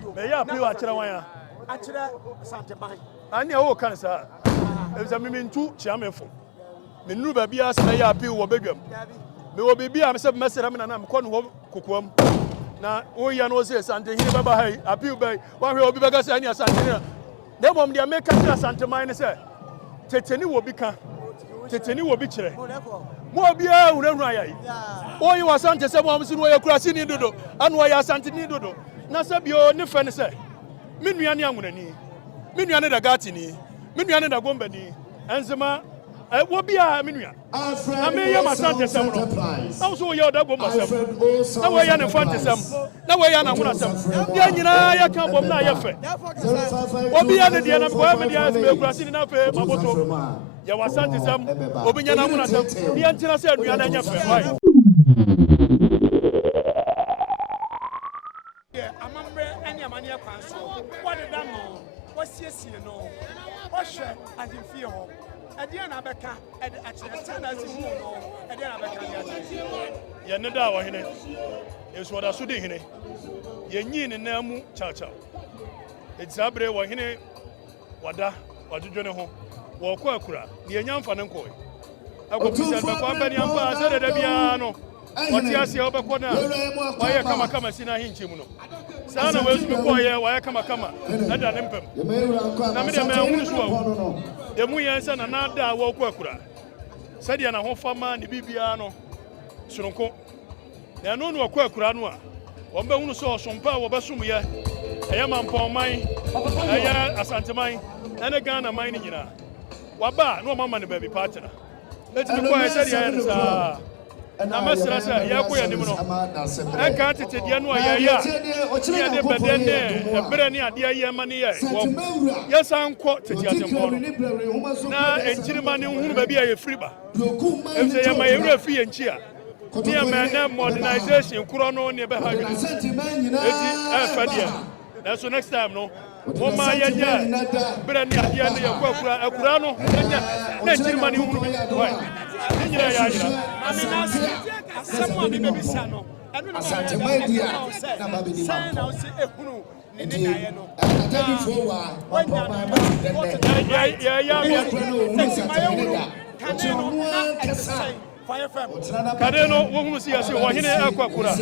you. Me ya appeal achira wan ya. Achira Santeban. Ani o kan sa. E be me ntu chiamefo. Me nuru ba bia se ya appeal wo badwam. Me wo bibia me se mesere me na me ko no kokoam. Na o ya no se Sante hini baba hai appeal bai. Wa hwe obi bega se ani Asante na. Na mom dia make achira Santeman ne se. Teteni wo bi ka. Teteni wo bi kire. Mo bia wurahuru ayai. O yi Asante se mo amsi no ye kurasi ni dodo. Anu ya Asante ni dodo. Na se bio ne fe ne se. Me nua ne anwunani. Me nua ne da gati ni. Me nua ne da gomba ni. Enzema wo bia me nua. Na me ye Asante sem no. Na so ye da gomba sem. Na wo ye ne fante sem. Na wo ye na nwuna sem. Dia nyina ya kan bom na ye fe. Obi ya ne dia na ko me dia me kurasi ni na fe maboto. Ya Asante sem. Obi nya na nwuna sem. Dia ntina se nua na nya fe. Why? What did that know? What's yes, you know? What's your I can feel? At the end of the car, at the time as you know, at the end of the car. Yanada wa hine. It's what I should do hine. Yen in Namu Chacha. It's Abre wa hine wada, wajujone ho. Wakwa kura, the young fananko. I will present the company and pass at the piano. What you see over corner? Why you come sina hinchimuno? Sana wewe umekuwa waya kama nada nempem na me de me hunu so de mu yansa na nada wa kwa kura sadia na ho fama ne bibia no sononko na no no kwa kura no a wo be hunu so sompa wo besum ye eya mampon man eya Asante man ene Ghana man ni nyina waba no mama ne baby partner eti me kwa sadia ya sa na masira sa ya ko ya nim no e ka tete dia no ya ya ya de beden ne ebere ni ade ya ma ne ya ya san ko tete atempo no na enchirima ne hunu ba bia ye free ba e se ya ma ye wura fi ye nchi a ni ya ma na modernization kuro no ne be ha gidi eti e fa dia na so next time no o ma ya ja bere ni ade ne ya ko akura no na enchirima ne hunu ba Someone be baby sano. Asante Media na babini mampo. Ndi atadi fowa mampo mama tende. Kadeno wo hunu si ase wo hene akwa kura.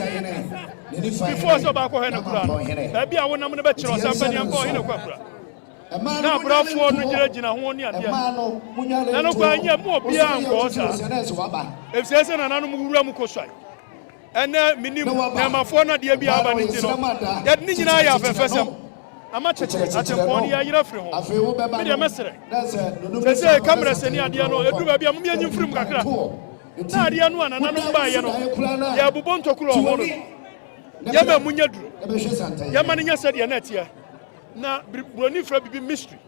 Before so ba ko hene kura. Da bia wo nam ne be kiro sampani ampo hene kwa kura. Na brafo no gina ho ni ade. Na no kwa anya mo bia anko sa. Efsese na nanu mu wura mu kosai. Ene minim na mafo na de bia aba ni tino. Ya ni nyina ya afefesem. Ama cheche atempo ni ya yira firi ho. Me de mesere. Sese camera se ni ade no edu ba bia mo bia nyim firim kakra. Na ade no na nanu ba ye no. Ya bubo ntokuro ho no. Ya ma munya duru. Ya ma ni nya se de na tie. Na broni fra bibi mystery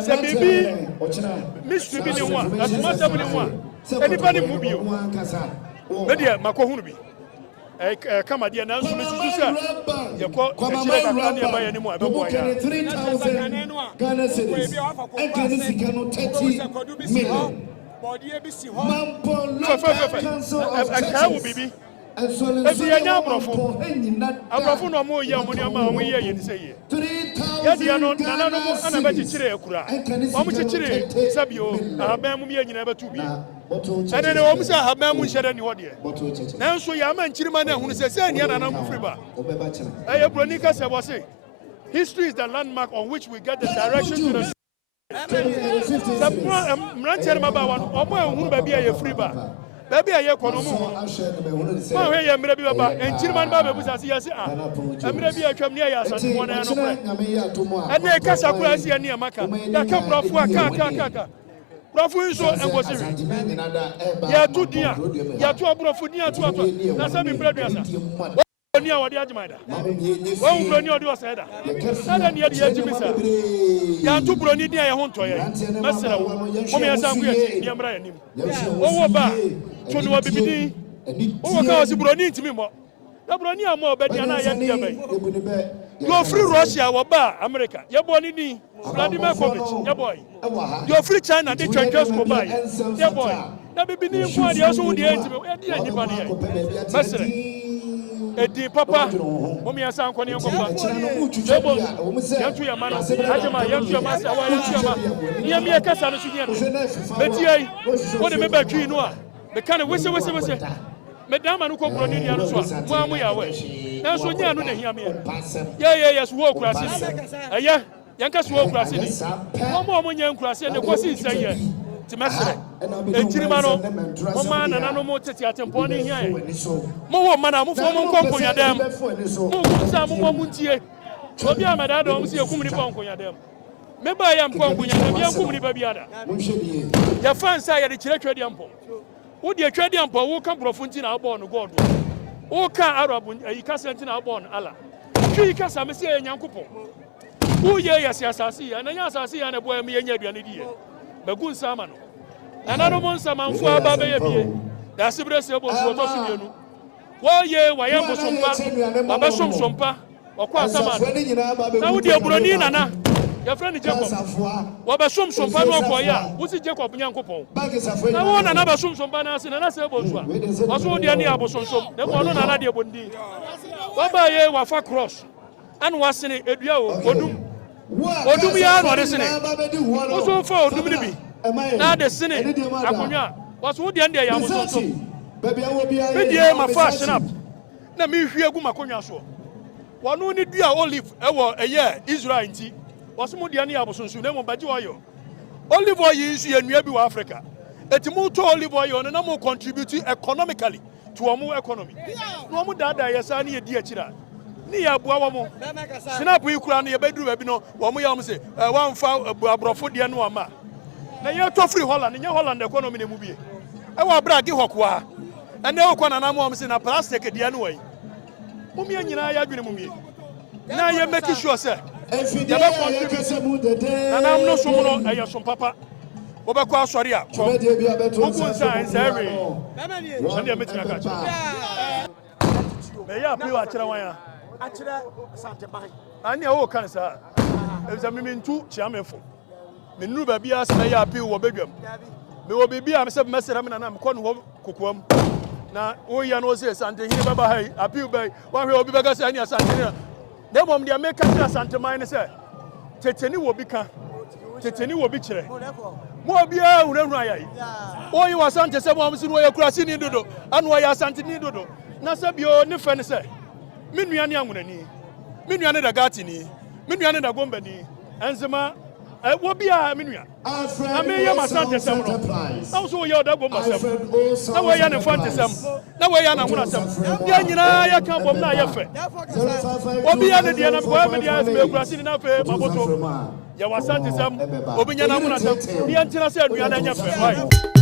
se bibi mystery bi ni ho a atuma ni ho a enipa ni mu bio me de makohunu bi kama dia na nso mesusu sa ye ko echire kakra ne ba ye ni mu a be bo ya 3,000 Ghana cedis and Ghana sikano 30 million body e bi si ho mampo cancel of akawo bibi ebi ya nya abrofo no mo ye omoni ama o ye ni sey ya dia no nana no ana ba chichire ekura o mo chichire sabio ahaban mu ye nyina ba tu bi ene ne o mo sa ahaban mu hye ni ho de nanso ya ma nchirima na hunu se ni nana mu free ba e broni ka se bo say history is the landmark on which we get the direction to the mrancher maba wan o mo hunu ba bia ye free ba baby aye kono mu ma hwe ye mre bi baba enchirima ba bebu sase yase mre bi atwam ne ya asante mo na no kure ene kasa kura asi ene amaka ya ka brofo aka brofo nso engosi ya tu dia ya tu brofo dia tu na sabi bread yasa oni a wode agemaida wo broni odi osaida ada ne ye jimi sa ya tu broni dia ye ho ntoye mesera wo mo me yasa nku ye ni amra ya nim wo ba tunu wa bibidi wo ka wasi broni ntimi mo da broni amo obedi na ya dia bai go free Russia wo ba America ye bo ni ni Vladimir Kovich ye boy go free China de trenches ko ba ye boy da bibidi nko ade so wo de ntimi ye dia nyipa ne ye mesera edi papa momi asan kwani enkopa ebo yantu ya mano ajema yantu ya masa wa yantu ya ma niya mi ekasa no sunya beti ai wo de me ba twi no a me kan wese me dama no kokro ni anu so mo amu ya we na so nya no na hia me yes wo kurase aya yanka so wo kurase ni mo nya kurase ne kosi nsanye timesere ejirima no mo ma na no mo tete atempo ni hia mo wo mana mo fo mo nkonkonya dem mo kusa mo muntie obi amada do mo se ekumni po nkonya dem me ba ya nkonkonya dem ya nkumni ba biada ya fansa ya de kire twedi ampo wo de twedi ampo wo ka brofo nti na abo no god wo ka arabu yi kasa nti na abo no ala twi kasa me se enyankopon wo ye ya siasasi ya na nya asasi ya na bo me nya aduane die bagun sama no anano mon sama mfu aba be ye bie da sibre se bo so to sumienu wo ye wa ye bosompa baba sompa okwa sama na wo de aburoni nana ya friend Jacob wo ba sompa no okwa ya wo si Jacob nyankopon na wo nana ba sompa na se na se bo so wo so de ani abosomsom ne ko no nana de bondi wo ba ye wa fa cross an wasene edua o odum ya no de sene oso fa odum ni bi na de sene akonya waso wo de ande ya mo so me die ma fa snap na me hwie gu makonya so wono ni dua olive ewo eye Israel nti waso mo de ane ya bosonsu na mo baje oyo olive oil isu ya nua bi wa Africa etimu to olive oil no na mo contribute economically to omo economy no mo dada yesa na ye di akira ni ya bua wo mo snap yi kura no ye beduru ba bi no wo mo ya mo se wan fa abrofo de no ama na ye to free Holland nya Holland economy ne mu bie e wa bragi hokoa ene o kwa na mo se na plastic de no wai mumie nyina ya dwene mumie na ye make sure say ya ba contribute na nam no so mo no e so papa wo be kwa asori a ko ogun san sere na de metina ka cha me ya pe wa kire wan ya akire sante ban ani o kan sa e za mimintu chiamefo me nuru ba bia se na ya pe wo bedwam me wo bibia me se mesere me na me ko no kokoam na o ya no se sante hini baba hai api bai wa hwe obi bega se ani asante ni na mom dia make ka sante man ne se teteni wo bi ka teteni wo bi kire mo bia hunahunu ayai o yi wa sante se mo si no ya kurasi ni dodo anu ya sante ni dodo na se bio ne fe ne se me nua ne anwunani me nua ne da gati ni me nua ne da gomba ni enzema wo bia me nua na me ya masante sem no na so ye oda gomba sem na we ya ne fante sem na we ya na nwuna sem dia nyina ya kan bom na ya fe obi ya ne dia na ko me dia me kurasi ni na fe maboto ya wasante sem obi nya na nwuna sem dia ntina se nua na nya fe